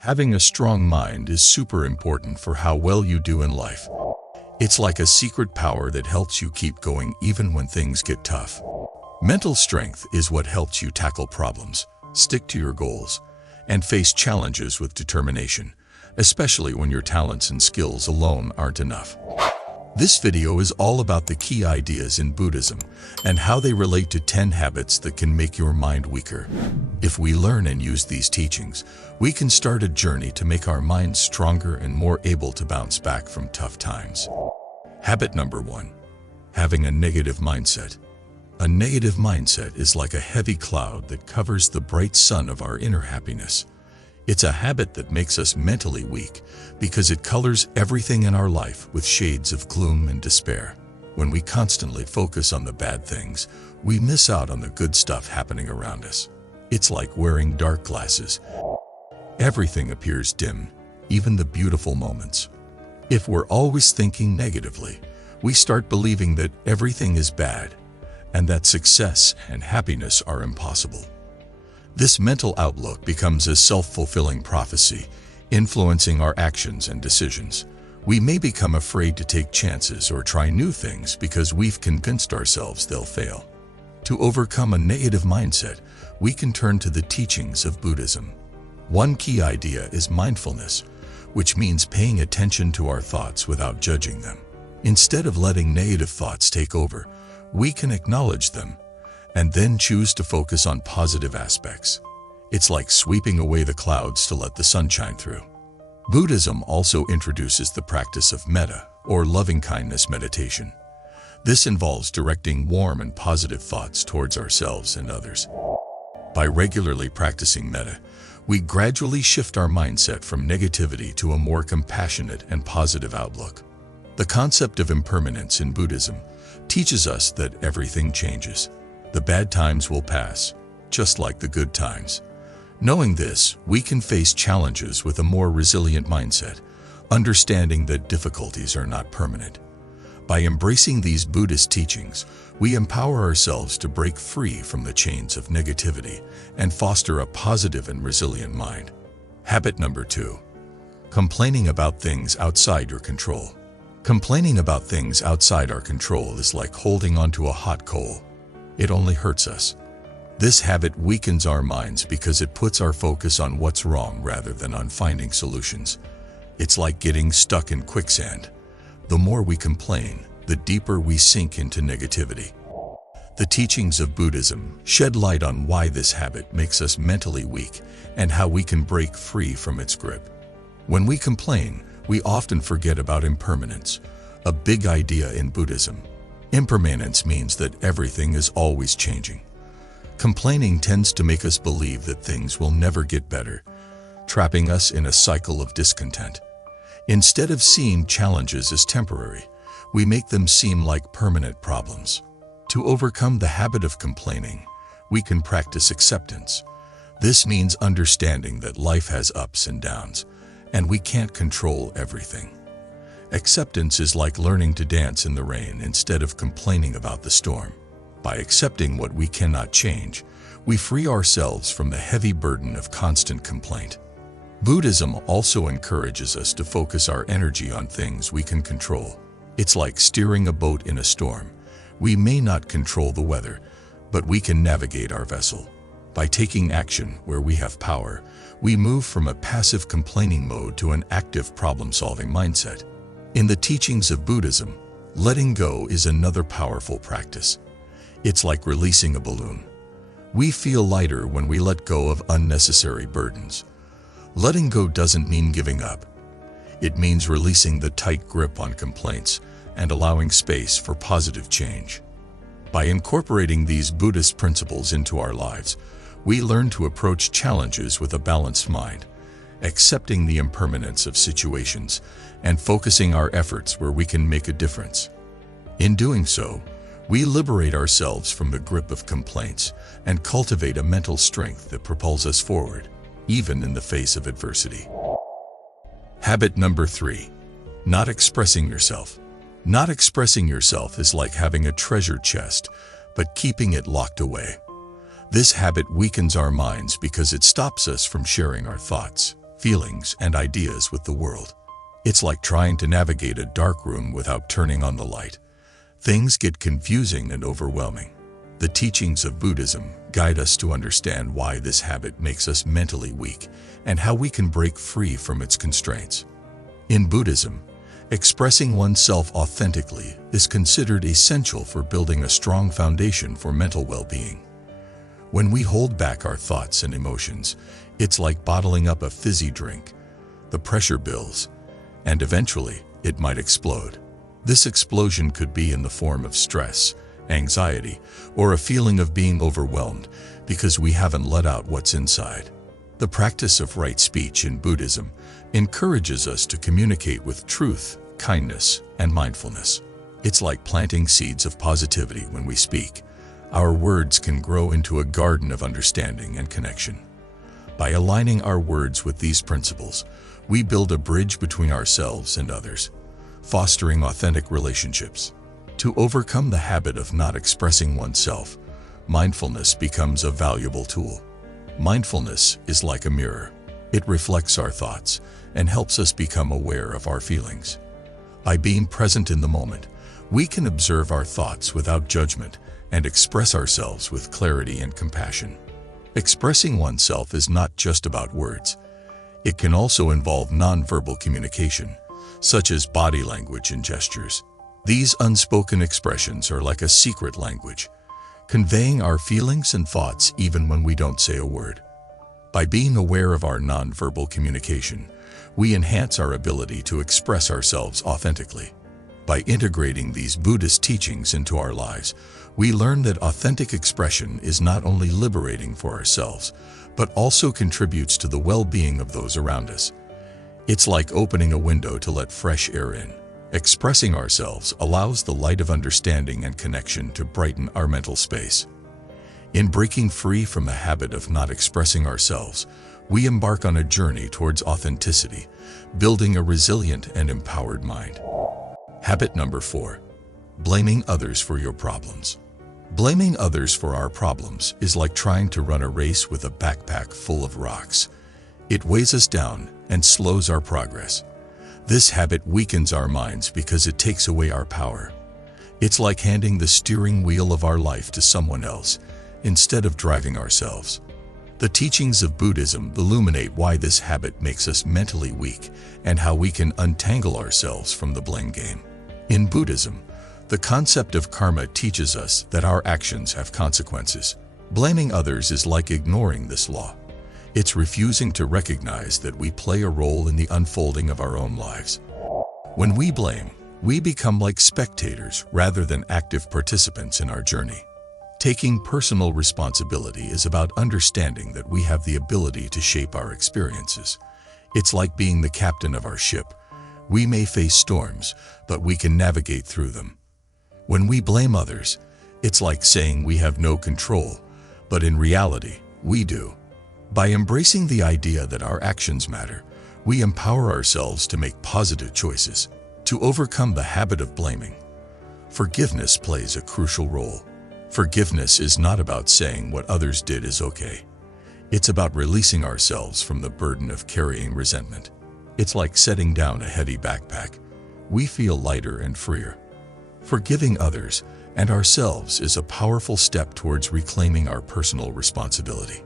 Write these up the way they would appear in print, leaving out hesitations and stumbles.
Having a strong mind is super important for how well you do in life. It's like a secret power that helps you keep going even when things get tough. Mental strength is what helps you tackle problems, stick to your goals, and face challenges with determination, especially when your talents and skills alone aren't enough. This video is all about the key ideas in Buddhism and how they relate to 10 habits that can make your mind weaker. If we learn and use these teachings, we can start a journey to make our minds stronger and more able to bounce back from tough times. Habit number 1. Having a negative mindset. A negative mindset is like a heavy cloud that covers the bright sun of our inner happiness. It's a habit that makes us mentally weak because it colors everything in our life with shades of gloom and despair. When we constantly focus on the bad things, we miss out on the good stuff happening around us. It's like wearing dark glasses. Everything appears dim, even the beautiful moments. If we're always thinking negatively, we start believing that everything is bad and that success and happiness are impossible. This mental outlook becomes a self-fulfilling prophecy, influencing our actions and decisions. We may become afraid to take chances or try new things because we've convinced ourselves they'll fail. To overcome a negative mindset, we can turn to the teachings of Buddhism. One key idea is mindfulness, which means paying attention to our thoughts without judging them. Instead of letting negative thoughts take over, we can acknowledge them and then choose to focus on positive aspects. It's like sweeping away the clouds to let the sun shine through. Buddhism also introduces the practice of metta, or loving-kindness meditation. This involves directing warm and positive thoughts towards ourselves and others. By regularly practicing metta, we gradually shift our mindset from negativity to a more compassionate and positive outlook. The concept of impermanence in Buddhism teaches us that everything changes. The bad times will pass, just like the good times. Knowing this, we can face challenges with a more resilient mindset, understanding that difficulties are not permanent. By embracing these Buddhist teachings, we empower ourselves to break free from the chains of negativity and foster a positive and resilient mind. Habit number 2. Complaining about things outside your control. Complaining about things outside our control is like holding onto a hot coal. It only hurts us. This habit weakens our minds because it puts our focus on what's wrong rather than on finding solutions. It's like getting stuck in quicksand. The more we complain, the deeper we sink into negativity. The teachings of Buddhism shed light on why this habit makes us mentally weak and how we can break free from its grip. When we complain, we often forget about impermanence, a big idea in Buddhism. Impermanence means that everything is always changing. Complaining tends to make us believe that things will never get better, trapping us in a cycle of discontent. Instead of seeing challenges as temporary, we make them seem like permanent problems. To overcome the habit of complaining, we can practice acceptance. This means understanding that life has ups and downs, and we can't control everything. Acceptance is like learning to dance in the rain instead of complaining about the storm. By accepting what we cannot change, we free ourselves from the heavy burden of constant complaint. Buddhism also encourages us to focus our energy on things we can control. It's like steering a boat in a storm. We may not control the weather, but we can navigate our vessel. By taking action where we have power, we move from a passive complaining mode to an active problem-solving mindset. In the teachings of Buddhism, letting go is another powerful practice. It's like releasing a balloon. We feel lighter when we let go of unnecessary burdens. Letting go doesn't mean giving up. It means releasing the tight grip on complaints and allowing space for positive change. By incorporating these Buddhist principles into our lives, we learn to approach challenges with a balanced mind, accepting the impermanence of situations and focusing our efforts where we can make a difference. In doing so, we liberate ourselves from the grip of complaints and cultivate a mental strength that propels us forward, even in the face of adversity. Habit number 3. Not expressing yourself. Not expressing yourself is like having a treasure chest, but keeping it locked away. This habit weakens our minds because it stops us from sharing our thoughts, feelings, and ideas with the world. It's like trying to navigate a dark room without turning on the light. Things get confusing and overwhelming. The teachings of Buddhism guide us to understand why this habit makes us mentally weak and how we can break free from its constraints. In Buddhism, expressing oneself authentically is considered essential for building a strong foundation for mental well-being. When we hold back our thoughts and emotions, it's like bottling up a fizzy drink. The pressure builds, and eventually it might explode. This explosion could be in the form of stress, anxiety, or a feeling of being overwhelmed because we haven't let out what's inside. The practice of right speech in Buddhism encourages us to communicate with truth, kindness, and mindfulness. It's like planting seeds of positivity when we speak. Our words can grow into a garden of understanding and connection. By aligning our words with these principles, we build a bridge between ourselves and others, fostering authentic relationships. To overcome the habit of not expressing oneself, mindfulness becomes a valuable tool. Mindfulness is like a mirror. It reflects our thoughts and helps us become aware of our feelings. By being present in the moment, we can observe our thoughts without judgment and express ourselves with clarity and compassion. Expressing oneself is not just about words. It can also involve nonverbal communication, such as body language and gestures. These unspoken expressions are like a secret language, conveying our feelings and thoughts even when we don't say a word. By being aware of our nonverbal communication, we enhance our ability to express ourselves authentically. By integrating these Buddhist teachings into our lives, we learn that authentic expression is not only liberating for ourselves, but also contributes to the well-being of those around us. It's like opening a window to let fresh air in. Expressing ourselves allows the light of understanding and connection to brighten our mental space. In breaking free from the habit of not expressing ourselves, we embark on a journey towards authenticity, building a resilient and empowered mind. Habit number 4. Blaming others for your problems. Blaming others for our problems is like trying to run a race with a backpack full of rocks. It weighs us down and slows our progress. This habit weakens our minds because it takes away our power. It's like handing the steering wheel of our life to someone else instead of driving ourselves. The teachings of Buddhism illuminate why this habit makes us mentally weak and how we can untangle ourselves from the blame game. In Buddhism, the concept of karma teaches us that our actions have consequences. Blaming others is like ignoring this law. It's refusing to recognize that we play a role in the unfolding of our own lives. When we blame, we become like spectators rather than active participants in our journey. Taking personal responsibility is about understanding that we have the ability to shape our experiences. It's like being the captain of our ship. We may face storms, but we can navigate through them. When we blame others, it's like saying we have no control, but in reality, we do. By embracing the idea that our actions matter, we empower ourselves to make positive choices. To overcome the habit of blaming, forgiveness plays a crucial role. Forgiveness is not about saying what others did is okay. It's about releasing ourselves from the burden of carrying resentment. It's like setting down a heavy backpack. We feel lighter and freer. Forgiving others and ourselves is a powerful step towards reclaiming our personal responsibility.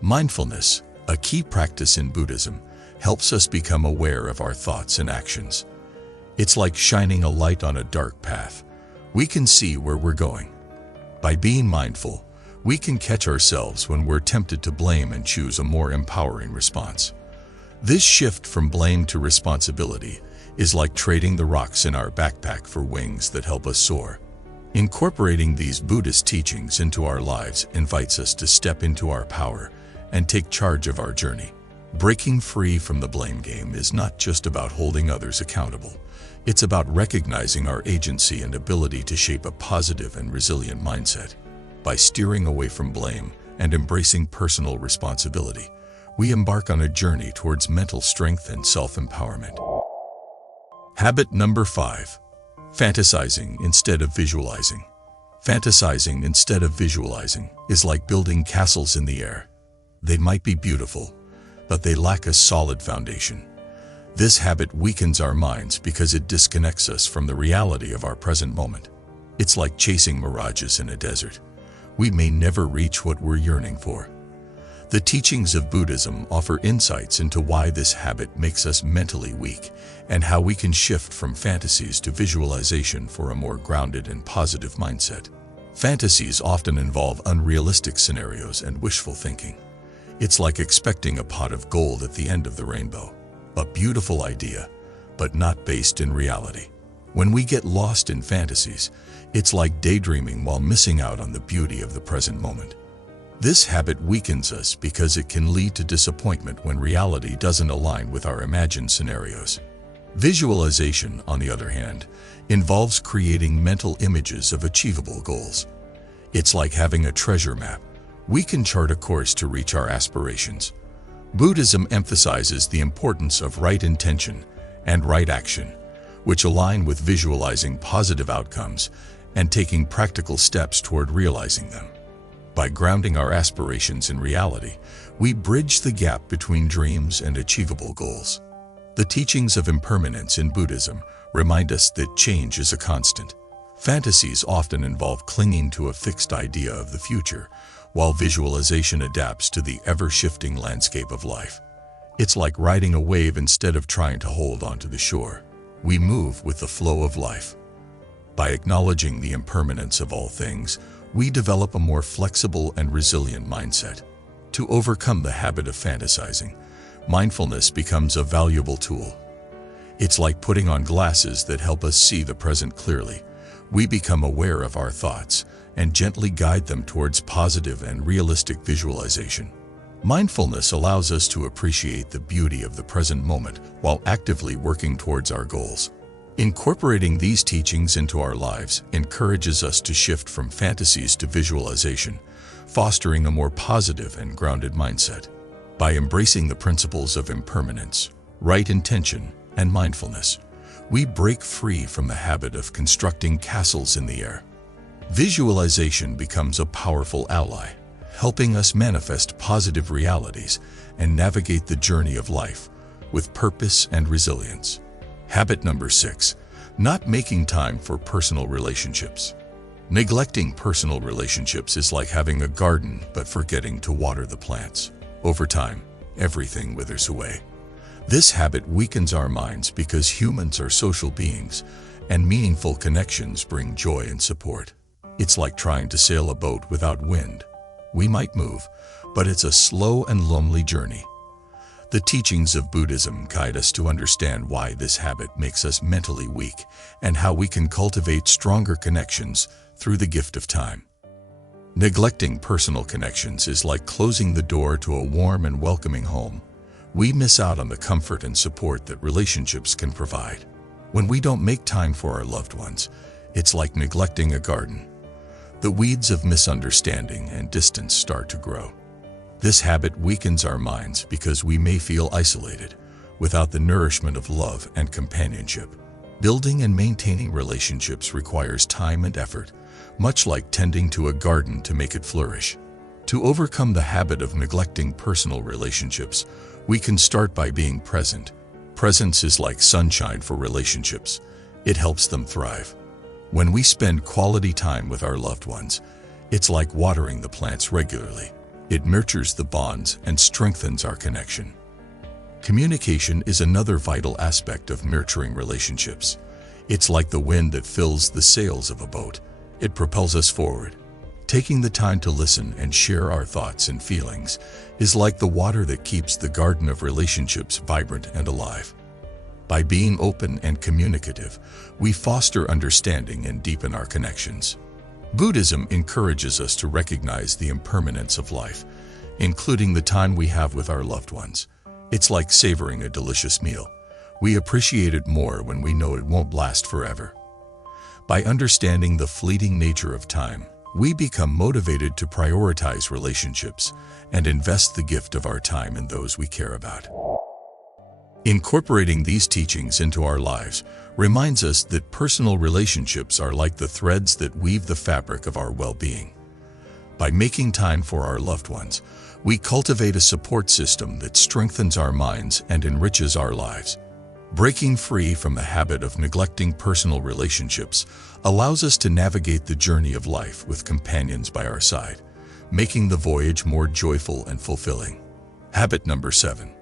Mindfulness, a key practice in Buddhism, helps us become aware of our thoughts and actions. It's like shining a light on a dark path. We can see where we're going. By being mindful, we can catch ourselves when we're tempted to blame and choose a more empowering response. This shift from blame to responsibility is like trading the rocks in our backpack for wings that help us soar. Incorporating these Buddhist teachings into our lives invites us to step into our power and take charge of our journey. Breaking free from the blame game is not just about holding others accountable. It's about recognizing our agency and ability to shape a positive and resilient mindset. By steering away from blame and embracing personal responsibility, we embark on a journey towards mental strength and self-empowerment. Habit number 5. Fantasizing instead of visualizing. Fantasizing instead of visualizing is like building castles in the air. They might be beautiful, but they lack a solid foundation. This habit weakens our minds because it disconnects us from the reality of our present moment. It's like chasing mirages in a desert. We may never reach what we're yearning for. The teachings of Buddhism offer insights into why this habit makes us mentally weak and how we can shift from fantasies to visualization for a more grounded and positive mindset. Fantasies often involve unrealistic scenarios and wishful thinking. It's like expecting a pot of gold at the end of the rainbow. A beautiful idea, but not based in reality. When we get lost in fantasies, it's like daydreaming while missing out on the beauty of the present moment. This habit weakens us because it can lead to disappointment when reality doesn't align with our imagined scenarios. Visualization, on the other hand, involves creating mental images of achievable goals. It's like having a treasure map. We can chart a course to reach our aspirations. Buddhism emphasizes the importance of right intention and right action, which align with visualizing positive outcomes and taking practical steps toward realizing them. By grounding our aspirations in reality, we bridge the gap between dreams and achievable goals. The teachings of impermanence in Buddhism remind us that change is a constant. Fantasies often involve clinging to a fixed idea of the future, while visualization adapts to the ever-shifting landscape of life. It's like riding a wave instead of trying to hold onto the shore. We move with the flow of life. By acknowledging the impermanence of all things, we develop a more flexible and resilient mindset. To overcome the habit of fantasizing, mindfulness becomes a valuable tool. It's like putting on glasses that help us see the present clearly. We become aware of our thoughts and gently guide them towards positive and realistic visualization. Mindfulness allows us to appreciate the beauty of the present moment while actively working towards our goals. Incorporating these teachings into our lives encourages us to shift from fantasies to visualization, fostering a more positive and grounded mindset. By embracing the principles of impermanence, right intention, and mindfulness, we break free from the habit of constructing castles in the air. Visualization becomes a powerful ally, helping us manifest positive realities and navigate the journey of life with purpose and resilience. Habit number 6, not making time for personal relationships. Neglecting personal relationships is like having a garden but forgetting to water the plants. Over time, everything withers away. This habit weakens our minds because humans are social beings, and meaningful connections bring joy and support. It's like trying to sail a boat without wind. We might move, but it's a slow and lonely journey. The teachings of Buddhism guide us to understand why this habit makes us mentally weak and how we can cultivate stronger connections through the gift of time. Neglecting personal connections is like closing the door to a warm and welcoming home. We miss out on the comfort and support that relationships can provide. When we don't make time for our loved ones, it's like neglecting a garden. The weeds of misunderstanding and distance start to grow. This habit weakens our minds because we may feel isolated without the nourishment of love and companionship. Building and maintaining relationships requires time and effort, much like tending to a garden to make it flourish. To overcome the habit of neglecting personal relationships, we can start by being present. Presence is like sunshine for relationships. It helps them thrive. When we spend quality time with our loved ones, it's like watering the plants regularly. It nurtures the bonds and strengthens our connection. Communication is another vital aspect of nurturing relationships. It's like the wind that fills the sails of a boat. It propels us forward. Taking the time to listen and share our thoughts and feelings is like the water that keeps the garden of relationships vibrant and alive. By being open and communicative, we foster understanding and deepen our connections. Buddhism encourages us to recognize the impermanence of life, including the time we have with our loved ones. It's like savoring a delicious meal. We appreciate it more when we know it won't last forever. By understanding the fleeting nature of time, we become motivated to prioritize relationships and invest the gift of our time in those we care about. Incorporating these teachings into our lives reminds us that personal relationships are like the threads that weave the fabric of our well-being. By making time for our loved ones, we cultivate a support system that strengthens our minds and enriches our lives. Breaking free from the habit of neglecting personal relationships allows us to navigate the journey of life with companions by our side, making the voyage more joyful and fulfilling. Habit number 7.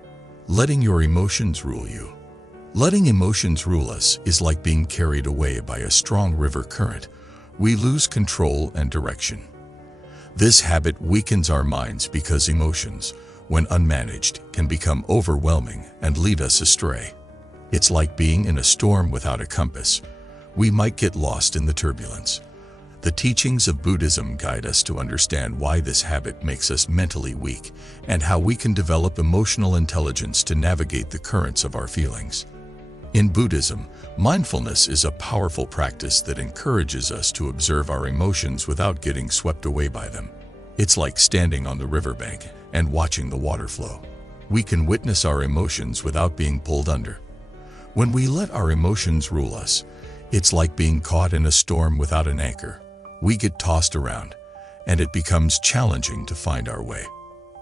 Letting your emotions rule you. Letting emotions rule us is like being carried away by a strong river current. We lose control and direction. This habit weakens our minds because emotions, when unmanaged, can become overwhelming and lead us astray. It's like being in a storm without a compass. We might get lost in the turbulence. The teachings of Buddhism guide us to understand why this habit makes us mentally weak and how we can develop emotional intelligence to navigate the currents of our feelings. In Buddhism, mindfulness is a powerful practice that encourages us to observe our emotions without getting swept away by them. It's like standing on the riverbank and watching the water flow. We can witness our emotions without being pulled under. When we let our emotions rule us, it's like being caught in a storm without an anchor. We get tossed around, and it becomes challenging to find our way.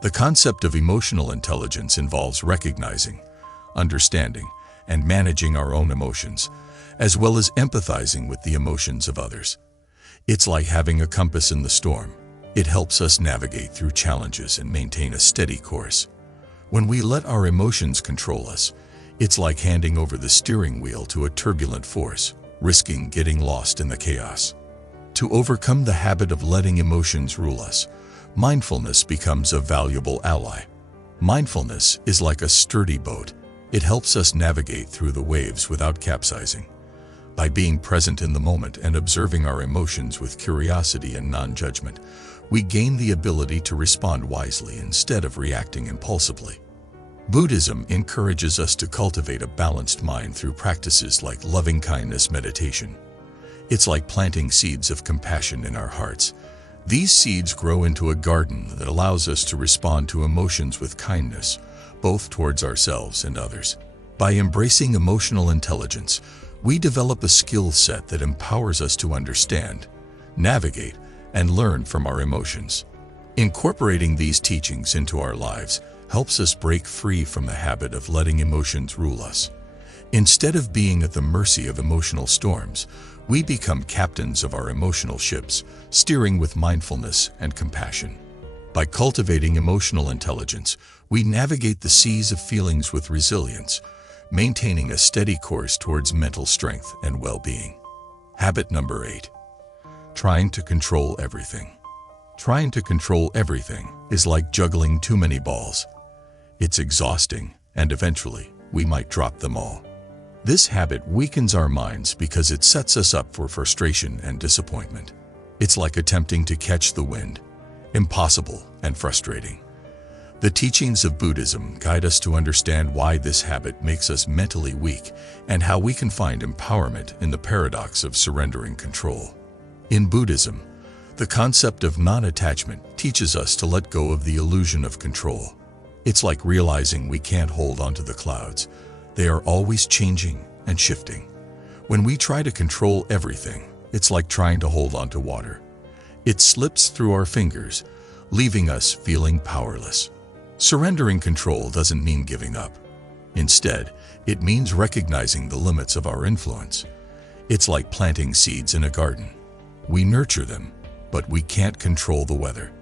The concept of emotional intelligence involves recognizing, understanding, and managing our own emotions, as well as empathizing with the emotions of others. It's like having a compass in the storm. It helps us navigate through challenges and maintain a steady course. When we let our emotions control us, it's like handing over the steering wheel to a turbulent force, risking getting lost in the chaos. To overcome the habit of letting emotions rule us, mindfulness becomes a valuable ally. Mindfulness is like a sturdy boat. It helps us navigate through the waves without capsizing. By being present in the moment and observing our emotions with curiosity and non-judgment, we gain the ability to respond wisely instead of reacting impulsively. Buddhism encourages us to cultivate a balanced mind through practices like loving-kindness meditation. It's like planting seeds of compassion in our hearts. These seeds grow into a garden that allows us to respond to emotions with kindness, both towards ourselves and others. By embracing emotional intelligence, we develop a skill set that empowers us to understand, navigate, and learn from our emotions. Incorporating these teachings into our lives helps us break free from the habit of letting emotions rule us. Instead of being at the mercy of emotional storms, we become captains of our emotional ships, steering with mindfulness and compassion. By cultivating emotional intelligence, we navigate the seas of feelings with resilience, maintaining a steady course towards mental strength and well-being. Habit number 8. Trying to control everything. Trying to control everything is like juggling too many balls. It's exhausting, and eventually, we might drop them all. This habit weakens our minds because it sets us up for frustration and disappointment. It's like attempting to catch the wind, impossible and frustrating. The teachings of Buddhism guide us to understand why this habit makes us mentally weak and how we can find empowerment in the paradox of surrendering control. In Buddhism, the concept of non-attachment teaches us to let go of the illusion of control. It's like realizing we can't hold onto the clouds. They are always changing and shifting. When we try to control everything, it's like trying to hold onto water. It slips through our fingers, leaving us feeling powerless. Surrendering control doesn't mean giving up. Instead, it means recognizing the limits of our influence. It's like planting seeds in a garden. We nurture them, but we can't control the weather.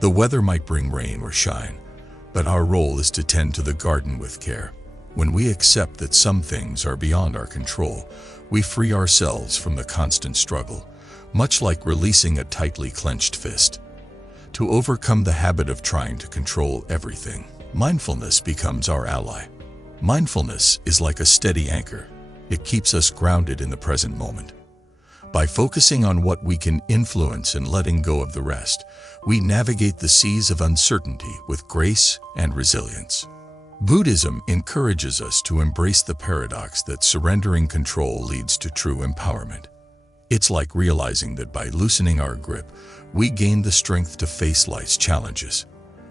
The weather might bring rain or shine, but our role is to tend to the garden with care. When we accept that some things are beyond our control, we free ourselves from the constant struggle, much like releasing a tightly clenched fist. To overcome the habit of trying to control everything, mindfulness becomes our ally. Mindfulness is like a steady anchor. It keeps us grounded in the present moment. By focusing on what we can influence and letting go of the rest, we navigate the seas of uncertainty with grace and resilience. Buddhism encourages us to embrace the paradox that surrendering control leads to true empowerment. It's like realizing that by loosening our grip, we gain the strength to face life's challenges.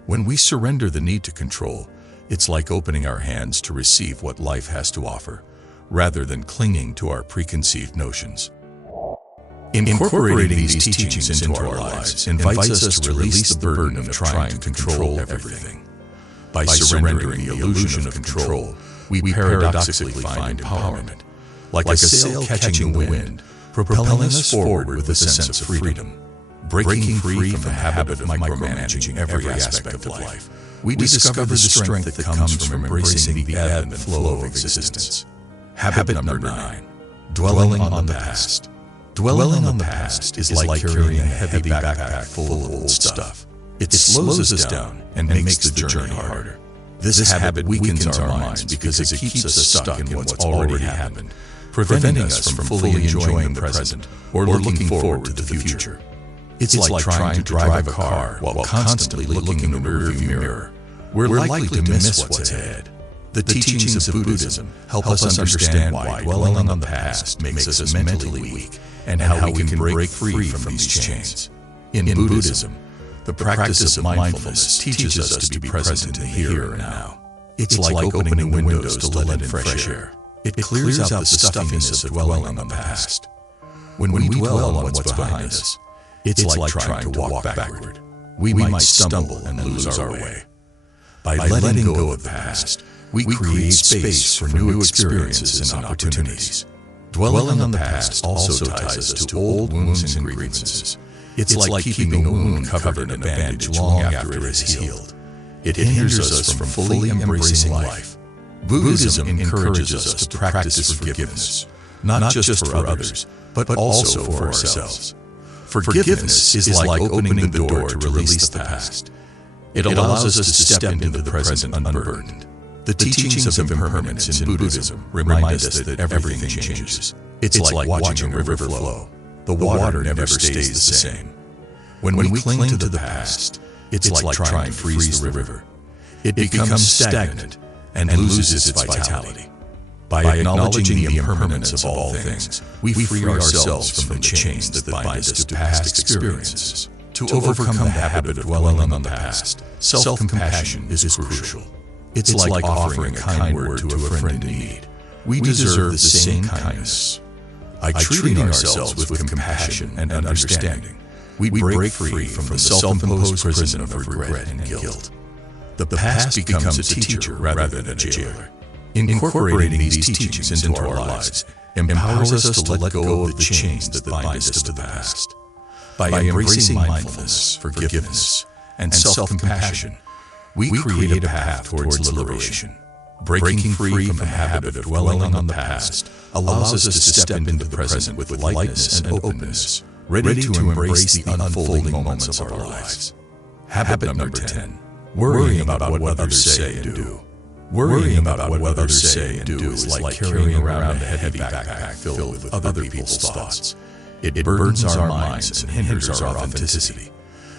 When we surrender the need to control, it's like opening our hands to receive what life has to offer, rather than clinging to our preconceived notions. Incorporating these teachings into our lives invites us to release the burden of trying to control everything. By surrendering the illusion of control, we paradoxically find empowerment, like a sail catching the wind, propelling us forward with a sense of freedom. Breaking free from the habit of micromanaging every aspect of life, we discover the strength that comes from embracing the ebb and flow of existence. Habit number 9. Dwelling on the past. Dwelling on the past is like carrying a heavy backpack full of old stuff. It slows us down and makes the journey harder. This habit weakens our minds because it keeps us stuck in what's already happened, preventing us from fully enjoying the present or looking forward to the future. It's like trying to drive a car while constantly looking in the rearview mirror. We're likely to miss what's ahead. The teachings of Buddhism help us understand why dwelling on the past makes us mentally weak and how we can break free from these chains. In Buddhism, the practice of mindfulness teaches us to be present in the here and now. It's like opening the windows to let in fresh air. It clears out the stuffiness of dwelling on the past. When we dwell on what's behind us, it's like trying to walk backward. We might stumble and lose our way. By letting go of the past, we create space for new experiences and opportunities. Dwelling on the past also ties us to old wounds and grievances. It's like keeping a wound covered in a bandage long after it is healed. It hinders us from fully embracing life. Buddhism encourages us to practice forgiveness, not just for others, but also for ourselves. Forgiveness is like opening the door to release the past. It allows us to step into the present unburdened. The teachings of impermanence in Buddhism remind us that everything changes. It's like watching a river flow. The water never stays the same. When we cling to the past, it's like trying to freeze the river. It becomes stagnant and loses its vitality. By acknowledging the impermanence of all things, we free ourselves from the chains that bind us to past experiences. To overcome the habit of dwelling on the past, self-compassion is crucial. It's like offering a kind word to a friend in need. We deserve the same kindness. By treating ourselves with compassion and understanding, we break free from the self-imposed prison of regret and guilt. The past becomes a teacher rather than a jailer. Incorporating these teachings into our lives empowers us to let go of the chains that bind us to the past. By embracing mindfulness, forgiveness, and self-compassion, we create a path towards liberation. Breaking free from the habit of dwelling on the past allows us to step into the present with lightness and openness, ready to embrace the unfolding moments of our lives. Habit number 10. Worrying about what others say and do. Worrying about what others say and do is like carrying around a heavy backpack filled with other people's thoughts. It burdens our minds and hinders our authenticity.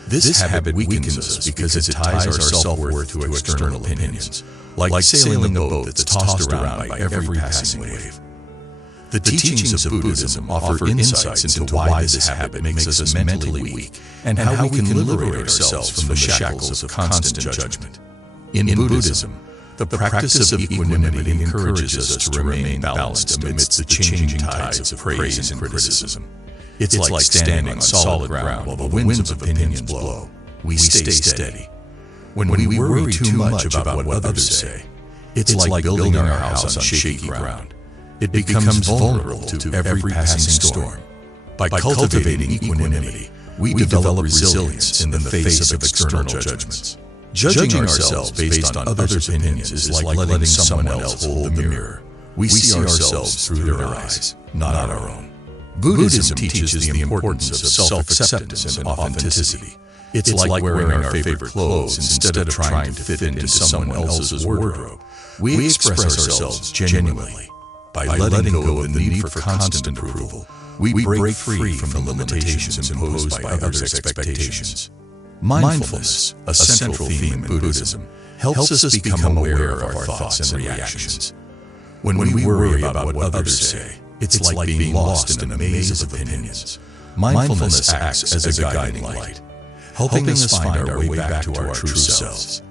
This habit weakens us because it ties our self-worth to external opinions, like sailing a boat that's tossed around by every passing wave. The teachings of Buddhism offer insights into why this habit makes us mentally weak and how we can liberate ourselves from the shackles of constant judgment. In Buddhism, the practice of equanimity encourages us to remain balanced amidst the changing tides of praise and criticism. It's like standing on solid ground while the winds of opinions blow. We stay steady. When we worry too much about what others say, it's like building our house on shaky ground. It becomes vulnerable to every passing storm. By cultivating equanimity, we develop resilience in the face of external judgments. Judging ourselves based on others' opinions is like letting someone else hold the mirror. We see ourselves through their eyes, not our own. Buddhism teaches the importance of self-acceptance and authenticity. It's like wearing our favorite clothes instead of trying to fit into someone else's wardrobe. We express ourselves genuinely. By letting go of the need for constant approval, we break free from the limitations imposed by others' expectations. Mindfulness, a central theme in Buddhism, helps us become aware of our thoughts and reactions. When we worry about what others say, it's like being lost in a maze of opinions. Mindfulness acts as a guiding light, helping us find our way back to our true selves.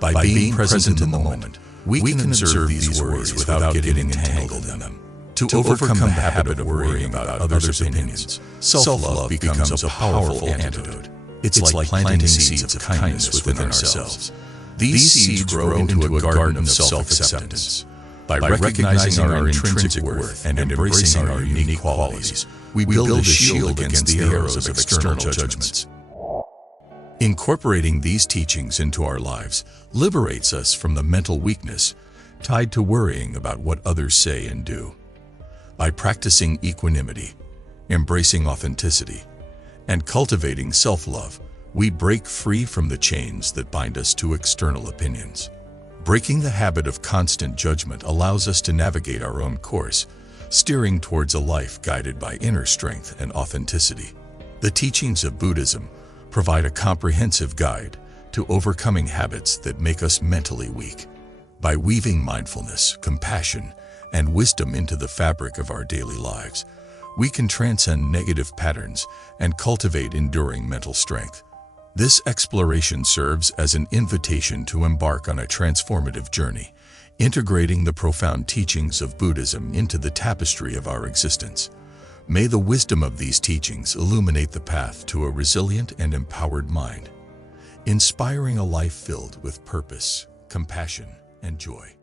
By being present in the moment, we can observe these worries without getting entangled in them. To overcome the habit of worrying about others' opinions, self-love becomes a powerful antidote. It's like planting seeds of kindness within ourselves. These seeds grow into a garden of self-acceptance. By recognizing our intrinsic worth and embracing our unique qualities, we build a shield against the arrows of external judgments. Incorporating these teachings into our lives liberates us from the mental weakness tied to worrying about what others say and do. By practicing equanimity, embracing authenticity, and cultivating self-love, we break free from the chains that bind us to external opinions. Breaking the habit of constant judgment allows us to navigate our own course, steering towards a life guided by inner strength and authenticity. The teachings of Buddhism provide a comprehensive guide to overcoming habits that make us mentally weak. By weaving mindfulness, compassion, and wisdom into the fabric of our daily lives, we can transcend negative patterns and cultivate enduring mental strength. This exploration serves as an invitation to embark on a transformative journey, integrating the profound teachings of Buddhism into the tapestry of our existence. May the wisdom of these teachings illuminate the path to a resilient and empowered mind, inspiring a life filled with purpose, compassion, and joy.